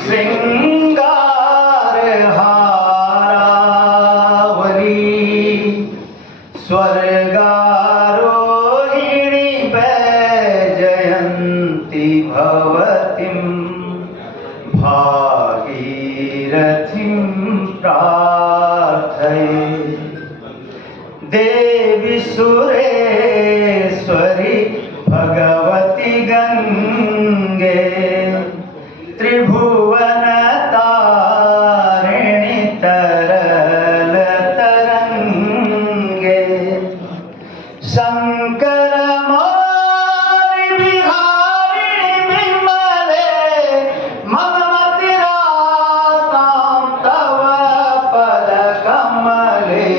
श्रृंगार हारावली स्वर्गारोहिणी जयंती भवतीं भागीरथीं प्रार्थये। देवी सुरेश्वरी भगवती गंगे त्रिभुवन तारिणी तरल तरंगे। शंकर मौनि विहारिणि विमले मममति रास्तां तव पद कमले।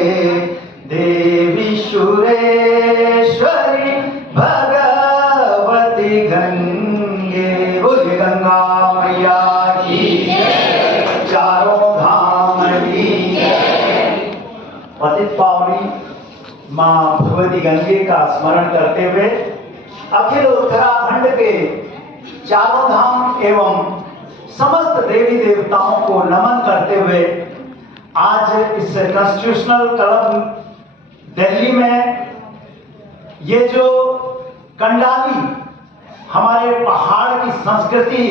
देवी सुरेश्वरी भगवती गंगे। बोलिए गंगा मैया की चारों धाम की। पतित पावनी मां भगवती गंगे का स्मरण करते हुए अखिल उत्तराखंड के चारों धाम एवं समस्त देवी देवताओं को नमन करते हुए आज इस कॉन्स्टिट्यूशनल क्लब दिल्ली में ये जो कंडाली हमारे पहाड़ की संस्कृति,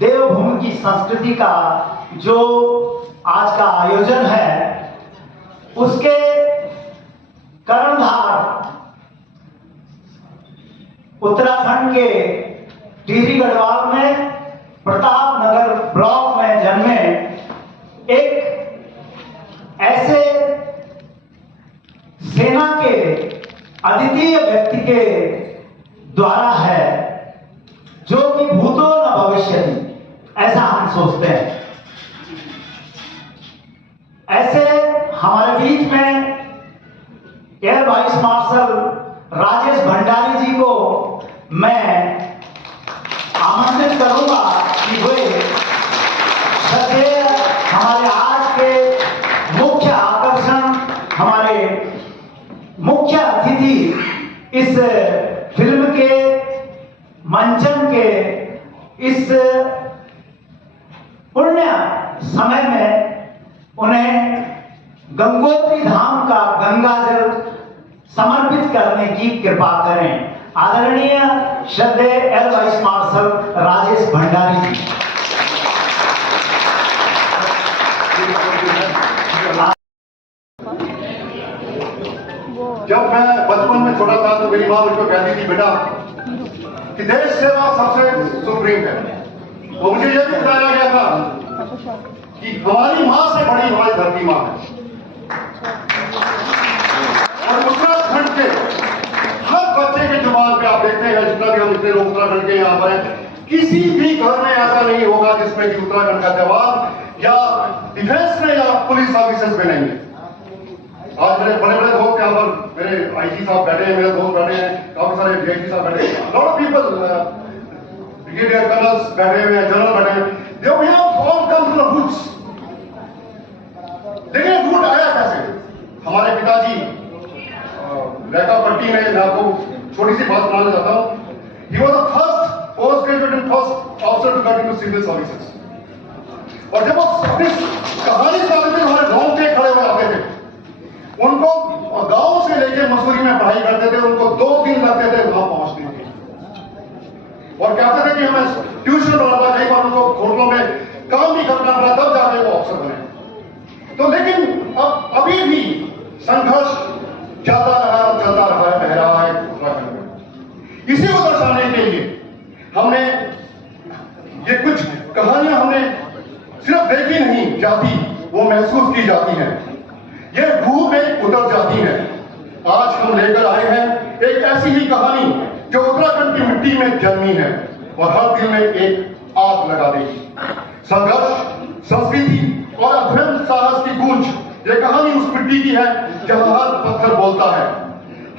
देवभूमि की संस्कृति का जो आज का आयोजन है, उसके कर्णधार उत्तराखंड के टिहरी गढ़वाल में प्रतापनगर ब्लॉक में जन्मे एक ऐसे सेना के अद्वितीय व्यक्ति के द्वारा है जो कि भूतो न भविष्यति, ऐसा हम सोचते हैं। ऐसे हमारे बीच में air vice marshal Rajesh Bhandari ji को मैं आमंत्रित करूंगा कि वे हमारे आज के मुख्य आकर्षण, हमारे मुख्य अतिथि इस फिल्म के मंचन के इस पुण्य समय में उन्हें गंगोत्री धाम का गंगाजल समर्पित करने की कृपा करें। आदरणीय श्रद्धेय air vice marshal Rajesh Bhandari ji. जब मैं बचपन में छोटा था तो मेरी माँ मुझको कहती थी, बेटा कि देश सेवा सबसे सुप्रीम है। और मुझे यह भी बताया गया था कि हमारी माँ से बड़ी हमारी धरती माँ है। और उत्तराखंड के हर बच्चे की जुबान पे आप देखते हैं, जितना भी हम इतने लोग उत्तराखंड के यहाँ पर हैं, किसी भी घर में ऐसा नहीं होगा जिसमें कि उत्तराखंड का त्योहार या डिफेंस में या पुलिस सर्विसेज में नहीं है। आज मेरे बड़े बड़े दोस्त यहाँ पर, मेरे आईजी साहब बैठे हैं, मेरे दोस्त बैठे हैं, काफी सारे डीआईजी साहब बैठे हैं, lot of people, brigadier colonels बैठे हुए हैं, जनरल बैठे हैं। They have all come from the roots. देखिए रूट आया कैसे। हमारे पिताजी लेकापट्टी में, मैं आपको छोटी सी बात बताना चाहता हूँ, he was the first post graduate and first officer to get into civil services. और जब वो अपनी कहानी सुनाते थे, हमारे रोंगटे खड़े हुए आते थे। उनको गांव से लेके मसूरी में पढ़ाई करते थे, उनको 2 दिन लगते थे वहां पहुंचने के। और कहते थे कि हमें ट्यूशन पढ़ना था, कई बार उनको होटलों में काम भी करना पड़ा, तब जाके वो अफसर बने। तो लेकिन अब अभी भी संघर्ष चलता रहा है, बह रहा है उत्तराखंड में। इसी को दर्शाने के लिए हमने ये कुछ कहानियां हमने सिर्फ देखी नहीं जाती, वो महसूस की जाती हैं, ये रूह में उतर जाती है। आज हम लेकर आए हैं एक ऐसी ही कहानी जो उत्तराखंड की मिट्टी में जन्मी है और हर दिल में एक आग लगा देगी। संघर्ष, संस्कृति और अध्ययन साहस की गूंज, ये कहानी उस मिट्टी की है जहां हर पत्थर बोलता है,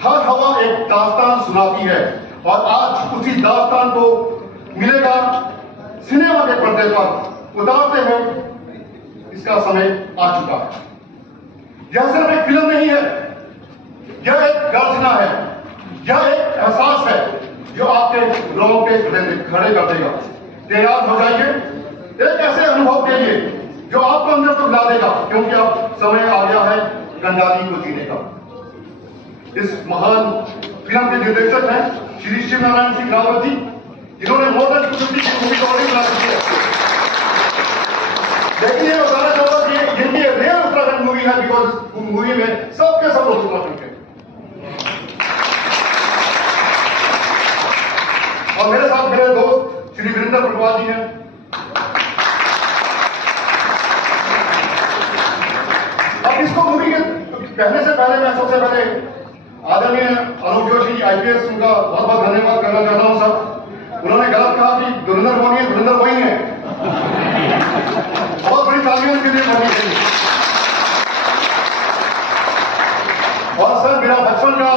हर हवा एक दास्तान सुनाती है। और आज उसी दास्तान को मिलेगा सिनेमा के पर्दे पर उतारते हुए इसका समय आ चुका है। यह सिर्फ एक फिल्म नहीं है, यह एक गर्जना है, यह एक एहसास है, जो आपके रोंगटे खड़े कर देगा। तैयार हो जाइए एक ऐसे अनुभव के लिए जो आपको अंदर तक ला देगा, क्योंकि अब समय आ गया है गंगाजी को जीने का। इस महान फिल्म के निर्देशक हैं श्री शिव नारायण सिंह रावत जी, जिन्होंने मोर देन 250 की मूवी को ऑलरेडी बना दी है। लेकिन ये बताना चाहूंगा कि इनकी रियल उत्तराखंड मूवी है, बिकॉज मूवी में सबके सब लोग उत्तराखंड के। और मेरे साथ मेरे दोस्त श्री वीरेंद्र पटवाल जी हैं। अब इसको मूवी के कहने से पहले मैं सबसे पहले आदरणीय अनूप जोशी आईपीएस उनका बहुत बहुत धन्यवाद करना चाहता हूं सर। उन्होंने गलत कहा कि धुरंधर मोनी है, धुरंधर वही है। बहुत बड़ी तालियां उनके लिए होनी चाहिए। और सर मेरा बचपन का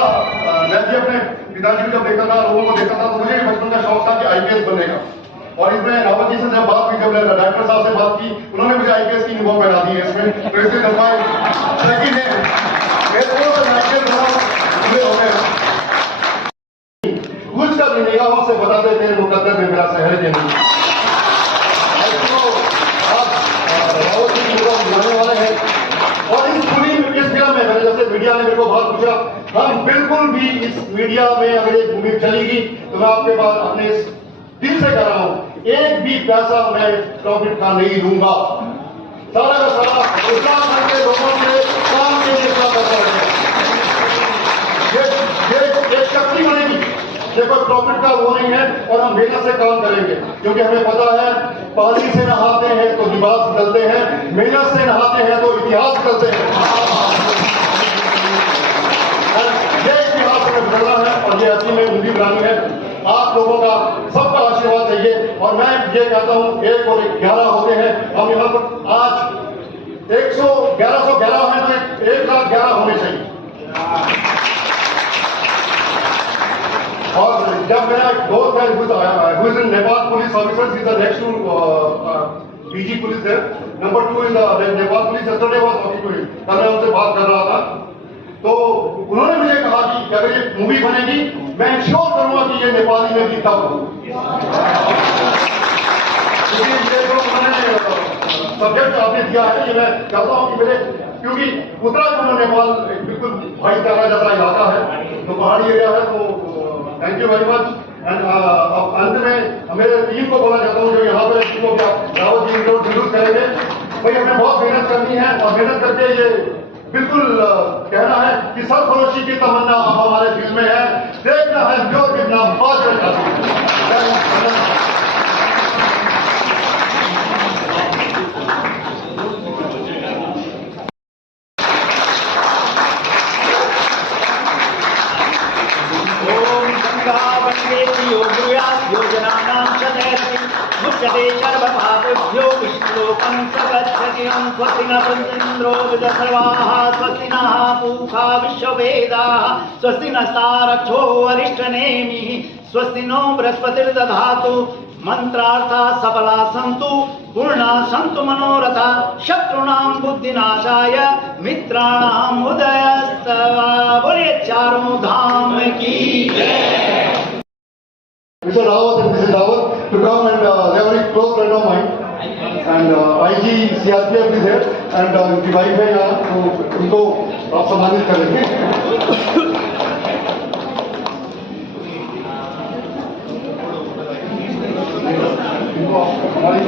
मैं भी अपने पिताजी को जब देखता था, लोगों को देखता था, तो मुझे बचपन का शौक था कि आईपीएस बनेगा। और इसमें रावत जी से जब बात की, जब डॉक्टर साहब से बात की, उन्होंने मुझे आईपीएस की यूनिफॉर्म पहना दी है इसमें, तो इसलिए दफा लेकिन कुछ का भी निगाहों से बता देते हैं मुकद्दर में मेरा शहर के नहीं। रावत जी की जाने वाले हैं। और इस पूरी इस फिल्म में मैंने जैसे मीडिया ने मेरे को बहुत पूछा, हम बिल्कुल भी इस मीडिया में अगर एक मूवी चलेगी तो मैं आपके पास अपने दिल से कह रहा हूं, एक भी पैसा मैं प्रॉफिट का नहीं लूंगा। सारा का सारा उत्तराखंड के लोगों के काम के लिए पैसा रहेगा। ये शक्ति बनेगी, ये कोई प्रॉफिट का वो नहीं है। और हम मेहनत से काम करेंगे, क्योंकि हमें पता है पानी से नहाते हैं तो लिबास बदलते हैं, मेहनत से नहाते हैं तो इतिहास बदलते हैं। ये इतिहास हमें बदलना है और ये असली में मूवी बनानी है। आप लोगों का सबका आशीर्वाद चाहिए। और मैं ये कहता हूं 1 और 1 11 होते हैं। हम यहाँ पर आज 1111 हैं तो 1,11 होने चाहिए। और जब मेरा एक दोस्त है who is in Nepal police officers, he is the next to PG police there. Number 2 is the Nepal police. Yesterday was talking to him. कल मैं उनसे बात कर रहा था, तो उन्होंने मुझे कहा कि अगर ये मूवी बनेगी मैं इंश्योर करूंगा कि ये नेपाली में भी तब हो। क्योंकि ये जो उन्होंने सब्जेक्ट आपने दिया है, ये मैं चाहता हूं कि मेरे, क्योंकि उत्तराखंड और नेपाल बिल्कुल भाईचारा जैसा इलाका है, तो पहाड़ी एरिया है, तो thank you very much. And अब अंत में मेरे टीम को बोलना चाहता हूँ जो यहाँ पर टीम को क्या रावत जी इंट्रोड्यूस करेंगे। भाई हमें बहुत मेहनत करनी है और मेहनत करके ये बिल्कुल कहना है कि सरफरोशी की तमन्ना अब हमारे दिल में है। देखना है जो कितना बात मुच्यते सर्वपापेभ्यो विष्णुलोकं स गच्छति। स्वस्ति न इन्द्रो सर्वाः, स्वस्ति नः पूषा विश्ववेदाः, स्वस्ति नस्तारक्षो अरिष्टनेमिः, स्वस्ति नो बृहस्पतिर्दधातु। मंत्रार्था सफला सन्तु, पूर्णा सन्तु मनोरथा, शत्रुणां बुद्धिनाशाय मित्राणां उदयस्तवा। बोलिए चारों धाम की जय। Mr. Rawat and Mrs. Rawat to come, and they are very close friend of mine, and IG CRPF is here, and उनकी वाइफ है यहाँ, तो उनको आप सम्मानित करेंगे।